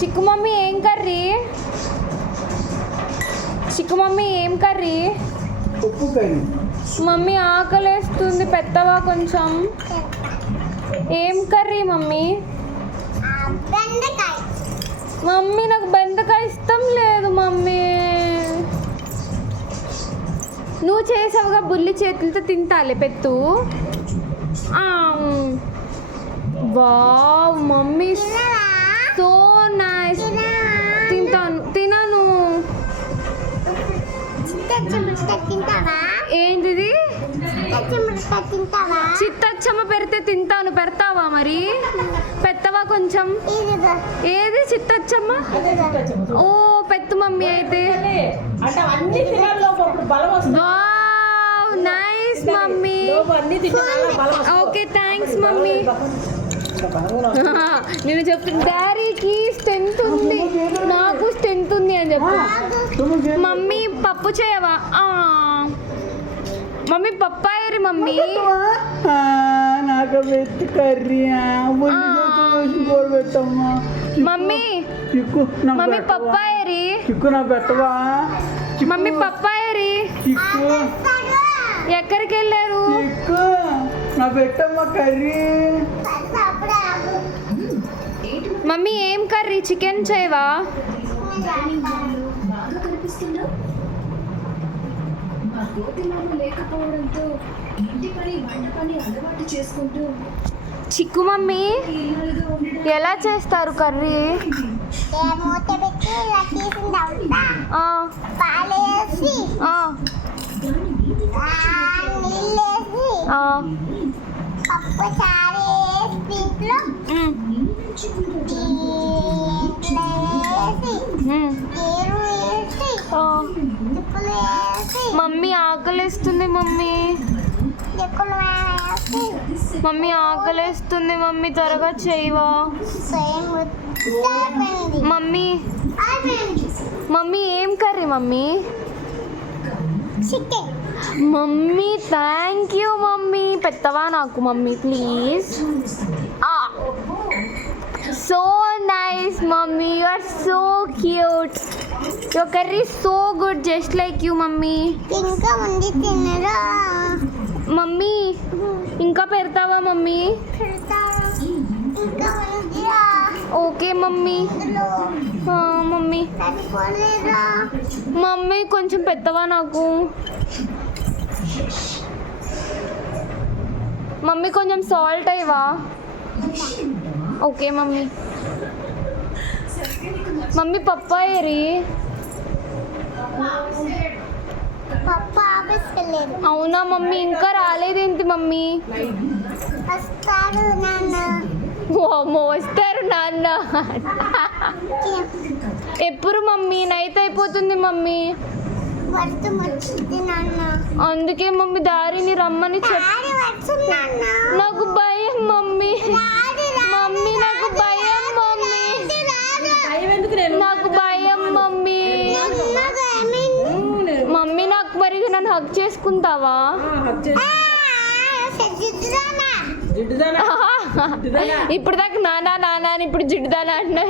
చిక్కు మమ్మీ ఏం కర్రీ? చిక్కు మమ్మీ ఏం కర్రీ? మమ్మీ ఆకలేస్తుంది, పెద్దవా కొంచెం. ఏం కర్రీ మమ్మీ? మమ్మీ నాకు బెండకాయ ఇష్టం లేదు మమ్మీ. నువ్వు చేసావుగా బుల్లి చేతులతో తింటాలే పెట్టు. Wow mummy so nice. తినను. ఏంటిది? చిత్తచ్చమ్మ పెడితే తింటాను. పెడతావా మరి? పెడతావా కొంచెం? ఏది చిత్తచ్చమ్మ? ఓ పెట్టు మమ్మీ అయితే. Wow nice mummy. Okay thanks mummy. నేను చెప్తాను డాడీకి స్ట్రెంత్ ఉంది, నాకు స్ట్రెంత్ ఉంది అని చెప్పు. మమ్మీ పప్పు చేయవా? మమ్మీ పప్పాయరి మమ్మీ. మమ్మీ మమ్మీ పప్పాయరి. మమ్మీ పప్పాయరి ఎక్కడికి వెళ్ళారు? మమ్మీ ఏం కర్రీ? చికెన్ చేయవా? చిక్కు మమ్మీ ఎలా చేస్తారు కర్రీ? మమ్మీ ఆకలేస్తుంది మమ్మీ. మమ్మీ ఆకలేస్తుంది మమ్మీ, త్వరగా చేయవా? మమ్మీ మమ్మీ ఏం curry mummy? Mummy thank you mummy. పెట్టవా నాకు mummy please? So nice mummy, you are so cute. Your curry so good, just like you mummy. ఇంకా ఉంది తినరా మమ్మీ? ఇంకా పెడతావా mummy? Okay mummy. Mummy mummy కొంచెం పెద్దవా నాకు? మమ్మీ కొంచెం సాల్ట్ అయ్యవా? Okay mummy. మమ్మీ పప్పాయరి. అవునా మమ్మీ? ఇంకా రాలేదేంటి మమ్మీ? వస్తారు నాన్న. వస్తారు నాన్న. ఎప్పుడు మమ్మీ? నైట్ అయిపోతుంది మమ్మీ. అందుకే మమ్మీ దారిని రమ్మని నాకు భయం మమ్మీ. మమ్మీ నాకు భయం మమ్మీ. నాకు భయం మమ్మీ. మమ్మీ నాకు మరి నన్ను హగ్ చేసుకుంటావా? ఇప్పుడు దాకా నానా నానా అని ఇప్పుడు జిడ్డుదానా అంటున్నా.